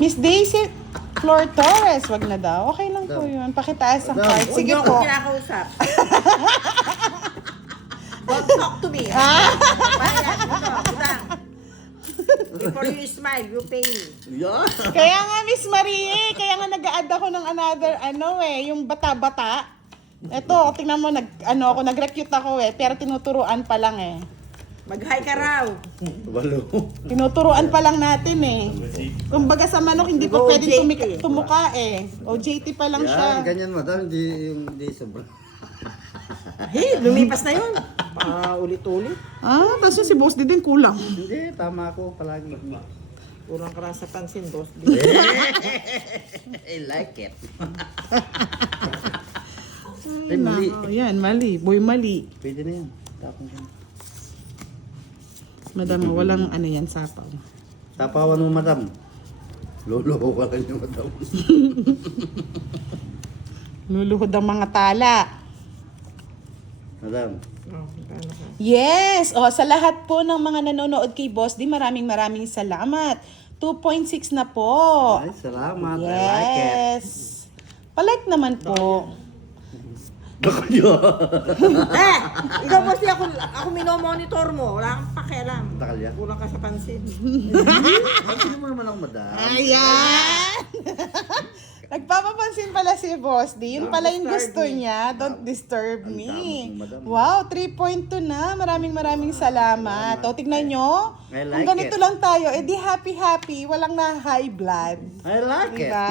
Miss Daisy Flor Torres, wag na daw. Okay lang po yun. Pakitaas ang card. Sige Huwag niyo po. ako kinakausap. Don't talk to me. Bayan, budang. Before you smile, you pay. Yeah. Kaya nga, Miss Marie, kaya nga nag-a-add ako ng another, yung bata-bata. Eto, tingnan mo, nag-recruit ako pero tinuturuan pa lang Mag-hi ka raw. Walo. Tinuturuan pa lang natin Kumbaga sa manok, hindi pa Go, pwedeng JT. tumuka OJT pa lang siya. Yan, ganyan madam, hindi sobra. Hey, lumipas na yun. Ulit-ulit. Tapos si Boss din kulang. Hindi, tama ako palagi. Kurang ka lang sa pansin, boss. I like it. Ay, mali. Yan, mali. Boy, mali. Pwede na yan. Tapos yan. Madam, walang yan, sapaw. Tapawan mo madam. Lolo ka lang yung madam. Luluhod ang mga tala. Madam. Oh, paano ka? Yes! Sa lahat po ng mga nanonood kay Boss D, maraming salamat. 2.6 na po. Ay, salamat. I like it. Yes. Palike naman po. Baka nyo. Ikaw boss, ako minomonitor mo. Wala kang pakialam. Takal yan. Kurang ka sa pansin. Pansin mo naman ako madam. Ayan! Nagpapapansin pala si Boss D. Yun Don't pala yung disturb gusto me. niya. Don't disturb Ang me. dami mo, madam. Wow, 3.2 na. Maraming salamat. O, tignan nyo. I Kung like ganito it. lang tayo, di happy-happy. Walang na high blood. I like it. Diba?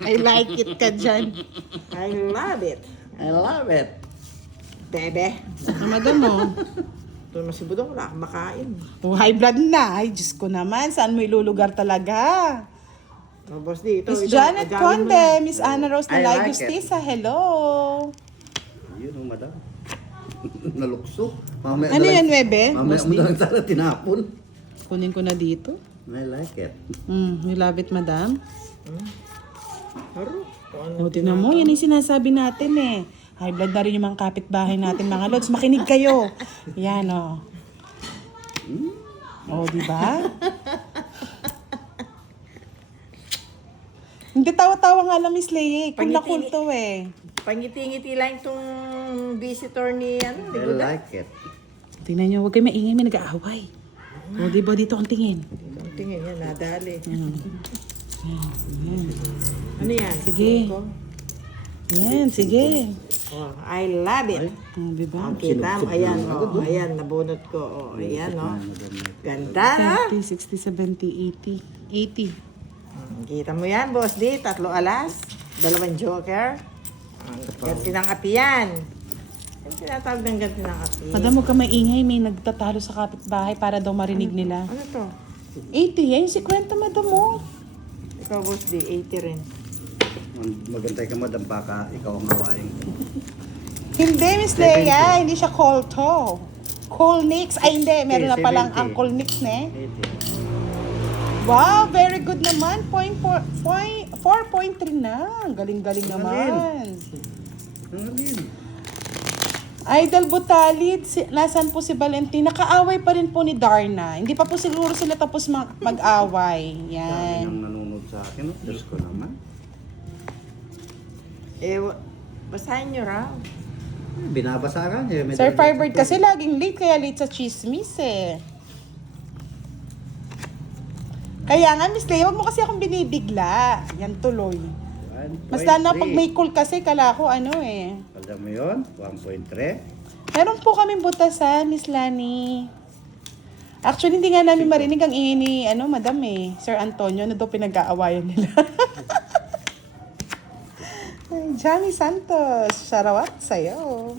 I like it ka dyan. I love it. I love it. Bebe. Madam mo. Ito naman si Budong, wala kang makain. High blood na. Ay, Diyos ko naman. Saan mo ilulugar talaga? Oh, boss, di. Ito, Miss ito, Janet agawin mo Conde, na. Miss Anna Rose I na like it. Justisa, hello. Yun ang madam. Nalukso. Mamaya Ano na lang- yan, Webe? Mamaya Boss mo D? na lang sana tinapon. Kunin ko na dito. I like it. You love it, madam? Haro. Kung ano O, tingnan mo, yan yung sinasabi natin High blood na rin yung mga kapitbahay natin, mga lods. Makinig kayo. Yan, di ba? Hindi tawa-tawa nga lang, Miss Leye. Kung Pangiti- nakulto Pangiti-ngiti lang itong visitor ni, I Budong. like it. Tingnan nyo, huwag kayo maingay, may nag-aaway. O, di ba dito ang tingin? Ang tingin yan, nadali. Yan. Ano yan? Sige. Cinco? Yan, sige. Oh, I love it. Di ba? Okay, tam. Sinubsob Ayan, mo agad, ayan, nabunot ko. Ayan, Ganda, no? 30, 60, 70, 80. 80. Kita mo yan, boss D. 3 alas. 2 joker. Ganti ng api yan. Yung tinatawag ng ganti ng api. Madam, huwag ka maingay. May nagtatalo sa kapitbahay para daw marinig nila. Ano to? 80, yan yung 50, madam mo. Ikaw, boss D. 80 rin. Magantay ka madam, baka ikaw ang hawain ko. Hindi, Miss Leia. Hindi siya call to. Call Nix. Ay, hindi. Meron na palang 70. Uncle Nix, 80. Wow, very good naman. 4.3 na. Galing-galing naman. Ang alin. Idol Butalid, nasaan po si Valentina? Kaaway pa rin po ni Darna. Hindi pa po siguro sila tapos mag-away. Dami Yan. nang nanonood sa akin. Diyos ko naman. Basahin nyo raw. Binabasa ka niya. May Sir dami- Firebird kasi laging late, kaya late sa chismis Kaya nga, Miss Leia, wag mo kasi akong binibigla. Yan tuloy. 1.3. Mas lalo na pag may call kasi, kala ko Alam mo yun? 1.3. Meron po kaming butasan, Miss Lani. Actually, hindi nga namin marinig ang ingay ni, Madam Sir Antonio, na daw pinag-aawayan nila. Ay, Johnny Santos, sharawat sa'yo.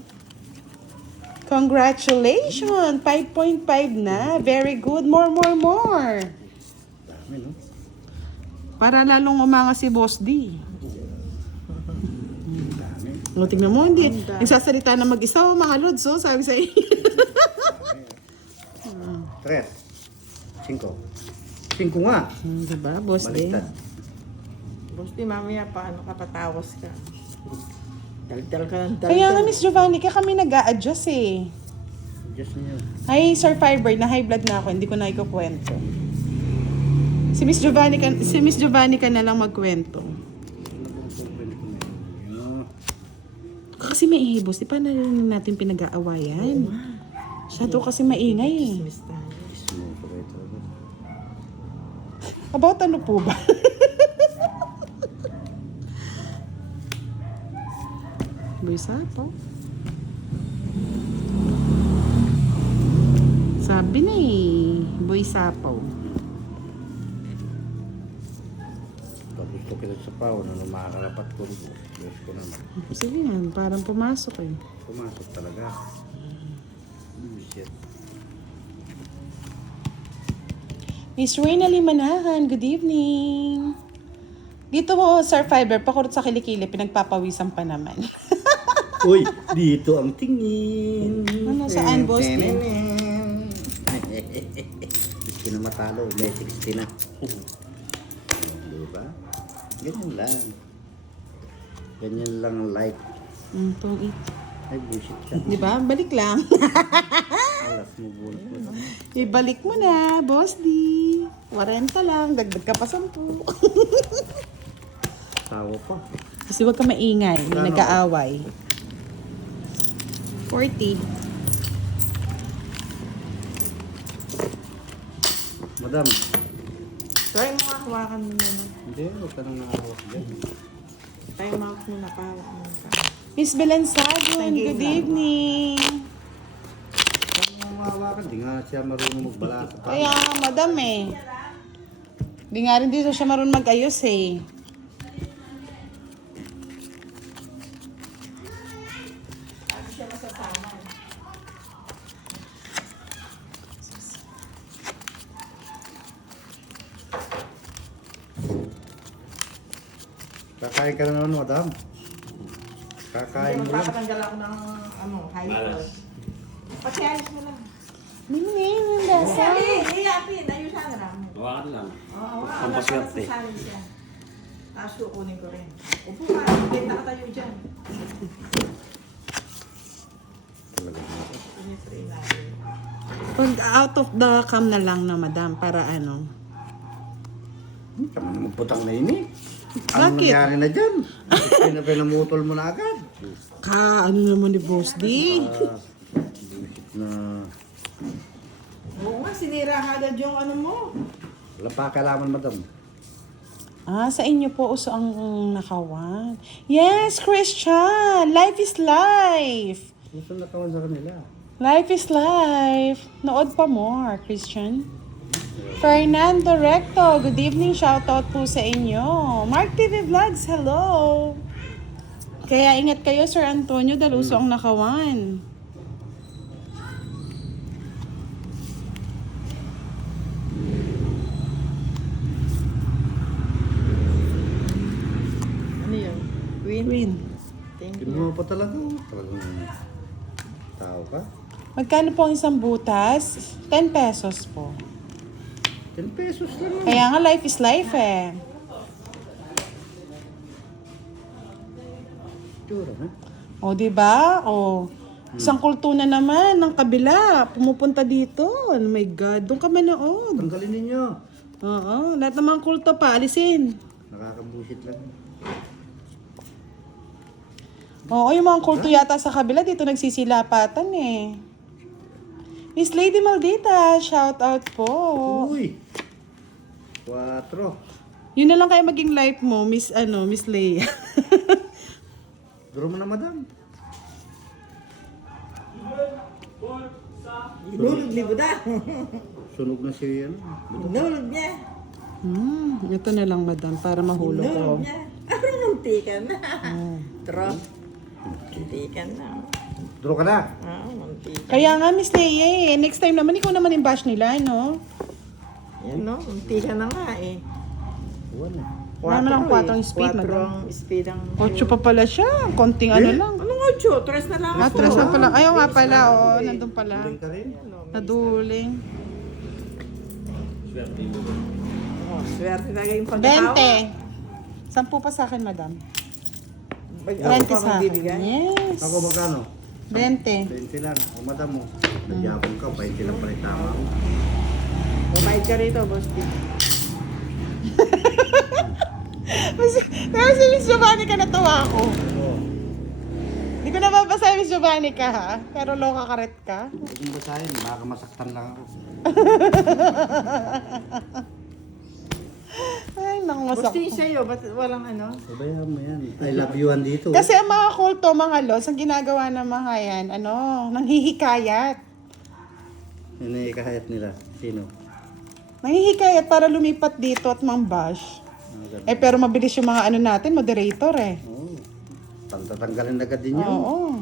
Congratulations! 5.5 na. Very good. More. Dami, no? Para lalong umanga si Boss D. Dami. O, tingnan mo, hindi. Nagsasalita na mag-isa, mga lods, sabi sa iyo. 3. 5. 5 nga. Diba, Boss D? Baliktad. Boss D, mamaya paano ka patawas ka? Daldal ka ng daldal. Kaya nga, Miss Giovanni, kaya kami nag-a-adjust Diyos niyo. Ay, Sir Firebird, na high blood na ako, hindi ko na ikukwento. Si Miss Giovanni ka na lang magkwento. Kasi maingay, boss. Di pa na rin natin pinag-aawayan. Siya to kasi maingay eh. Miss tayo. About ano po ba? Boy Sapo. Sabi na eh. Boy Sapo. Gusto kita sa pao na makakarapat ko. Diyos ko naman. Sige yan, parang pumasok eh. Pumasok talaga. Shit. Miss Reyna Limanahan, good evening. Dito mo, Sir Fiber, pakurot sa kilikili, pinagpapawisan pa naman. Uy, dito ang tingin. Ano, saan, boss? Gusto na matalo, may 60 na. Diba? Ganyan lang. Ganyan lang ang life. Ay, bullshit ka. Di ba? Balik lang. Alas mo, bunot mo. Ibalik mo na, boss D. 40 lang, dagdag ka pa 10. Tawa pa. Kasi huwag ka maingay, may Ano? nag-aaway. 40. Madam, Try mo nga, hawakan mo na. hindi, huwag ka nang nakahawak dyan. Try mo na, pahawak mo na. Miss Belansagon, good evening. Huwag mo mahawakan, di nga siya marunong magbala sa Kaya nga, madam eh. Di nga rin dito siya marunong mag-ayos eh. Kakain ka na naman, madam. Kakain mo lang. Magpapatanggal ako ng high floor. Pati ayos mo lang. Mini, nandasa. Yapin, ayusan na lang. Hawakan lang. Oo, Pampaswerte. sasalin siya. Tapos kukunin ko rin. Upo ka, kita ka tayo dyan. Talaga. Pinipray natin. Pag out of the cam na lang na madam, para ano. Tama naman putang na ini. Ano Bakit? nangyari na dyan? Pinamutol mo na agad. Ano naman ni Boss D? Bullshit na. Oo nga, sinira ka agad yung ano mo. Wala pa kailangan, madam. Sa inyo po uso ang nakawan. Yes, Christian! Life is life! Gusto na kawan sa kanila. Life is life. Nood pa more, Christian. Fernando Recto, good evening. Shoutout po sa inyo. Mark TV Vlogs, hello. Kaya ingat kayo, Sir Antonio, dahil uso ang nakawan. Ano yun? Queen? Win. Thank you. Kinuha pa talaga. Talagang tao ka. Magkano po ang isang butas? 10 pesos po. 10 pesos lang. Kaya nga life is life eh. Tura, ha? O, di ba? O, isang kulto na naman ng kabila. Pumupunta dito. Oh my God. Doon ka manood. Tanggalin ninyo. Oo. Lahat ng mga kulto pa. Alisin. Nakakabusit lang. Oo, yung mga kulto yata sa kabila. Dito nagsisilapatan eh. Miss Lady Maldita, shout out po. Uy! 4. Yun na lang kayo maging life mo, Miss Leia. Duro mo na, madam. Inulog ni Buda. Sunog na siya yan. Inulog niya. Ito na lang, madam, para mahulog ko. Inulog niya. Parang muntikan na. Tro. Muntikan na. Duro ka na. Muntikan. Kaya nga, Miss Leia, next time naman, ikaw naman yung bash nila, no? Yan no, muntikan na nga eh. Wala. Wala naman ang 4 ang speed, 4 madam. ang speed ang... 8 pa pala siya. Konting ano lang. Anong 8? 3 na lang. Atras na pala. Ayaw nga pala, oh, nandun pala. Tuloy ka rin. Naduling. Oh, swerte talaga yung pagkatawa. 20. 10 pa sa akin, madam. 20 20 sa akin. Yes. Ako magkano? 20. 20 lang. O madam mo. Nagyapon ka. 20 lang pala yung tama. Umayad ka rito, boss. Pero si Miss Giovanni ka natawa ako. Oo. Hindi ko nababasa Miss Giovanni ka ha. Pero loka karet ka. Huwag mong basahin, baka masaktan lang ako. Ay, nang Boss masak. D, sa'yo, ba't walang ano? Sabayan mo yan. I love you andito. Kasi ang mga kulto, mga los, ang ginagawa ng mga yan, nanghihikayat. Inikahayat nila. Sino? Nanghihikayat para lumipat dito at mangbash. Ganun. Eh, pero mabilis yung mga natin, moderator eh. Oo. Tatanggalin agad din yun. Oo.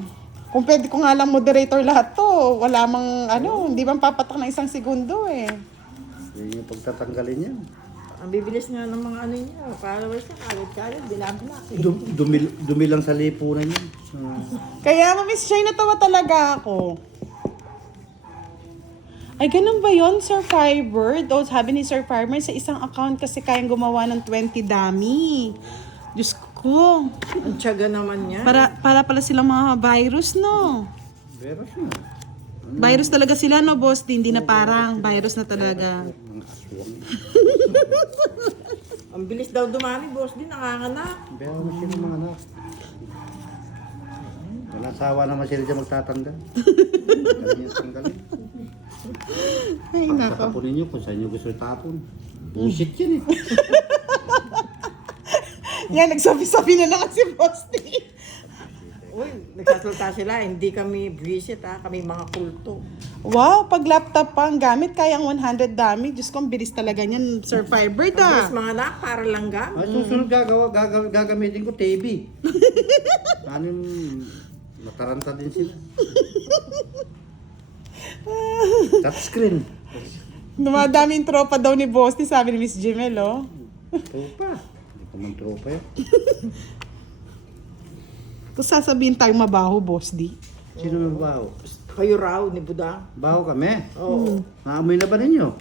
Kung pwede ko nga lang moderator lahat to, wala mang hindi bang papatak ng 1 segundo eh. Yun yung pagtatanggalin yan. Ang bibilis nga ng mga ano niya. Followers na kalit-kalit, dinamnak. Dumi lang sa lipunan yun. Kaya Miss Shay, natawa talaga ako. Ay, ganun ba yon Sir Firebird? O, sabi ni Sir Firebird, sa isang account kasi kayang gumawa ng 20 dummy. Diyos ko. Ang tiyaga naman niya. Para pala silang mga virus, no? Pero siya. Virus talaga sila, no, boss? Hindi na parang virus na talaga. Mga aswang. Ang bilis daw dumami, boss din, nanganganak. Pero mo sila mga anak. Walang sawa naman sila dyan magtatanggal. Kaya yung tanggalin. Ay, nako. Pagkatapunin nyo kung saan nyo gusto itapon. Bullshit yan eh. Yan, nagsabi-sabi na lang si Boss D. Uy, nagsasalta sila, hindi kami visit kami mga kulto. Wow, pag laptop pa ang gamit, kaya ang 100 dummy. Diyos ko, ang bilis talaga niyan, Sir Firebird Ang ah. bilis mga anak, para lang Ay, susunod gagamitin ko TV. Ano yung mataranta din sila. Touchscreen. Dumadami yung tropa daw ni Boss D, sabi ni Miss Jimel, oh. Tropa. Hindi ko man tropa yun. Kung sasabihin tayong mabaho, Boss D. Sino may baho? Kayo raw ni Budang. Baho kami. Oo. Naamoy na ba ninyo?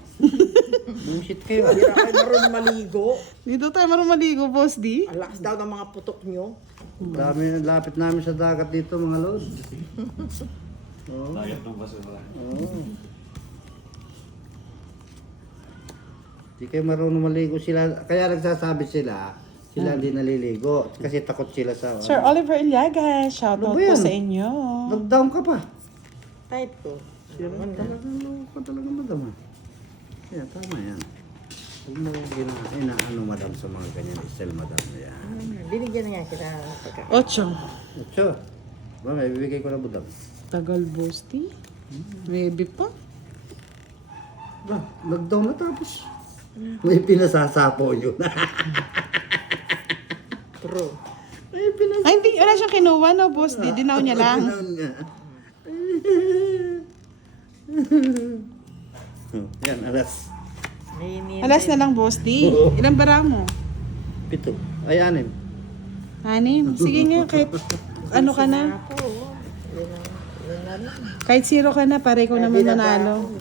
Bullshit kayo. Hindi na kayo marunong maligo. Dito tayo marunong maligo, Boss D. Ang lakas daw ng mga putok nyo. Dami, lapit namin sa dagat dito mga lord. Oo. Oo. Di kayo marunong maligo sila. Kaya nagsasabi sila hindi naliligo. Kasi takot sila sa... Sir Oliver Iliaga, shoutout Ano ba po yan? sa inyo. Lockdown ka pa. Type ko. Talaga madam. Kaya tama yan. Huwag mo inaano madam sa mga ganyan. Style madam na yan. Binigyan na nga kita ng pagka. 8. Ocho. Ba, may bibigay ko na budang. Tagal, Boss D. Maybe pa. Ba, lockdown na tapos. May pinasasapo yun. True. May pinasasapo. Ay, hindi. Wala siyang kinuha, no, Boss D. Dinaw niya lang. Yan, alas. Alas na lang, Boss D. Ilang bara mo? 7. Ay, 6. 6. Sige nga, kahit ano ka na. Kahit 0 ka na, para ikaw naman manalo.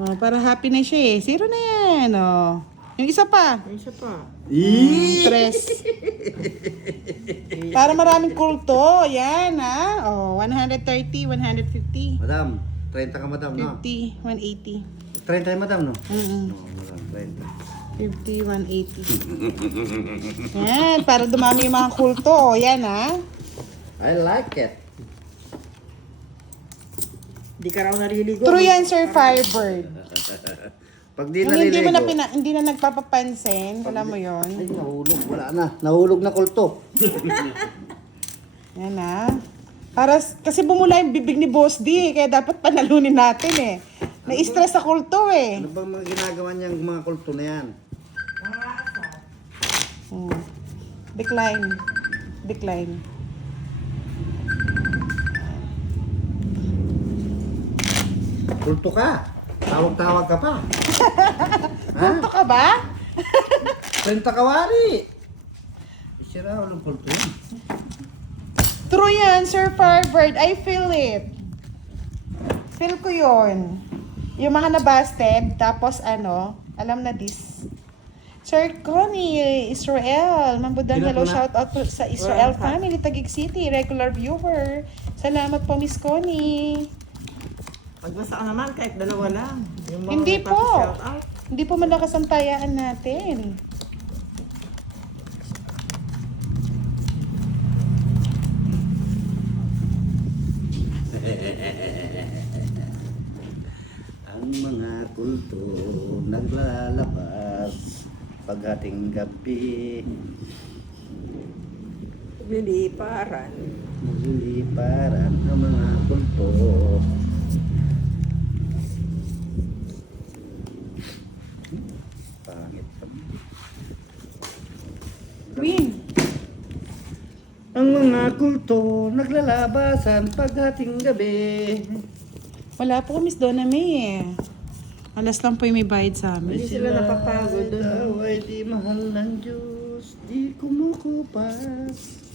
Oh, para happy na siya eh. 0 na yan, oh. Yung isa pa. Yung isa pa. 3. Para maraming kulto. Yan, ha. Oh, 130, 150. Madam, 30 ka madam, no? 50, 180. 30 madam, no? Mm-mm. No, madam, 30. 50, 180. Yan, para dumami yung mga kulto. Yan, ha. I like it. Di ka raw nariligo. True yan, Sir Firebird. Pag di Yung hindi mo naliligo, na hindi na nagpapapansin, alam mo yon. ay, nahulog. Wala na. Nahulog na kulto. Yan, ha. Kasi bumula yung bibig ni Boss D, kaya dapat panalunin natin eh. Na-stress sa kulto eh. Ano bang mga ginagawa niyang mga kulto na yan? Decline. Decline. Kulto ka. Tawag-tawag ka pa. Ha? Kulto ka ba? 30 kawari. Sira ulang kulto yun. True yan, Sir Firebird. I feel it. Feel ko yun. Yung mga nabasted, tapos alam na this. Sir Connie, Israel. Mambudang hello, shout out po sa Israel family, Taguig City, regular viewer. Salamat po, Miss Connie. Magbasa ka naman kahit 2 lang. Yung mga Hindi po. nagpapa-shout out. Hindi po malakas ang tayaan natin. kulto naglalabas pagdating gabi. Liliparan. Liliparan ang mga kulto. Pangit kami. Queen. Ang mga kulto naglalabasan pagdating gabi. Wala po, Miss Donna May eh. Alas lang po yung may bayad sa amin. Hindi sila napapagod doon. Daw ay di mahal ng Diyos, di kumukupas.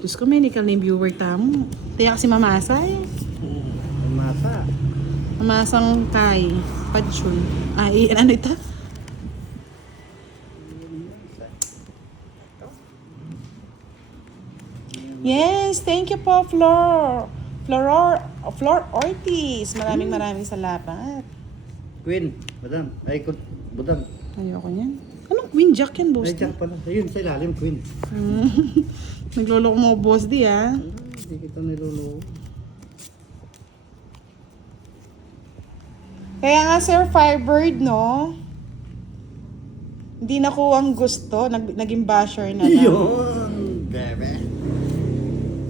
Diyos ko, may nikal na yung viewer tamo. Tiyak si Mamasay. Masa. Mamasang kay Padchun. Ay, ano ito? Yes, thank you po, Flor Ortiz. Maraming salamat. Queen, madam. Ay, budang. Ayoko yan. Anong Queen Jack yan, boss? Ay, dyan pala. Ayun, sa ilalim, Queen. Nagloloko mo, boss di ah. Hindi kita niluluwa. Kaya nga, Sir Firebird, no? Hindi na ko ang gusto. Naging basher na lang. Yun, bebe.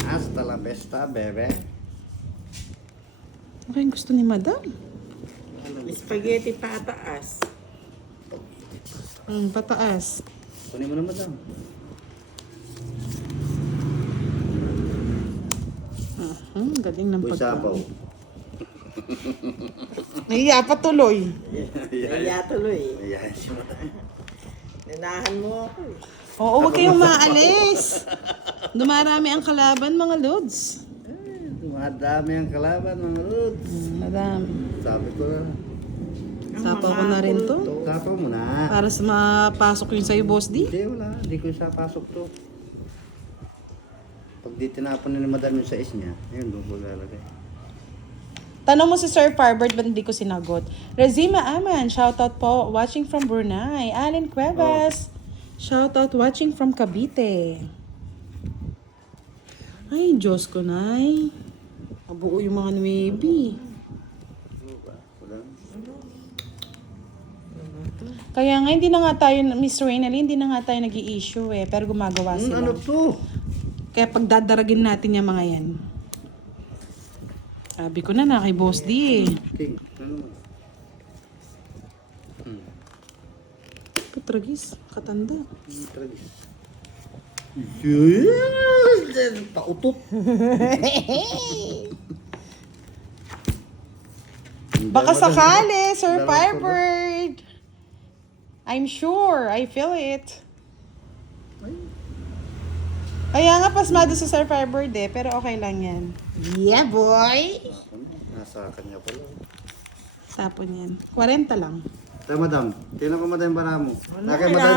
Hasta la vista, bebe. Okay, ang gusto ni Madam. Spaghetti pataas. Pataas. Kunin mo na, madam. Galing ng Uy, sabaw. Nahiya pa tuloy. Kaya tuloy. Ayan, si madam. Nanahan mo ako eh. Oo, huwag kayong maalis. Dumarami ang kalaban, mga lods. Dumadami ang kalaban, mga lods. Madami. Sabi ko na. Sapaw ko na rin to. Tapaw mo na. Para sa mapasok yun sa'yo, boss di. Hindi, wala. Hindi ko isa pasok to. Pag di tinapon ni madam yung sais niya, yun, doon ko lalagay. Tanong mo si Sir Firebird, ba't hindi ko sinagot? Razima Aman, shoutout po, watching from Brunei. Allen Cuevas, shoutout watching from Cavite. Ay, Diyos ko, Nay. Nabuo yung mga nuebi. Wala. Kaya nga, hindi na nga tayo, Miss Rainally, hindi na nga tayo nag-i-issue eh. Pero gumagawa sila. Ano to? Kaya pagdadaragin natin yung mga yan. Sabi ko na kay Boss D eh. King, ano? Katragis, katanda. Tragis. Yes! Pautot. Baka sakali, Sir Firebird. I'm sure, I feel it. Kaya nga pasmado si Sir Firebird eh, pero okay lang yan. Yeah, boy! Nasa kanya pala. Sapon yan. 40 lang. Tayo, madam. Tingnan ko, madam, yung bara mo. Wala Nakay, na. madam.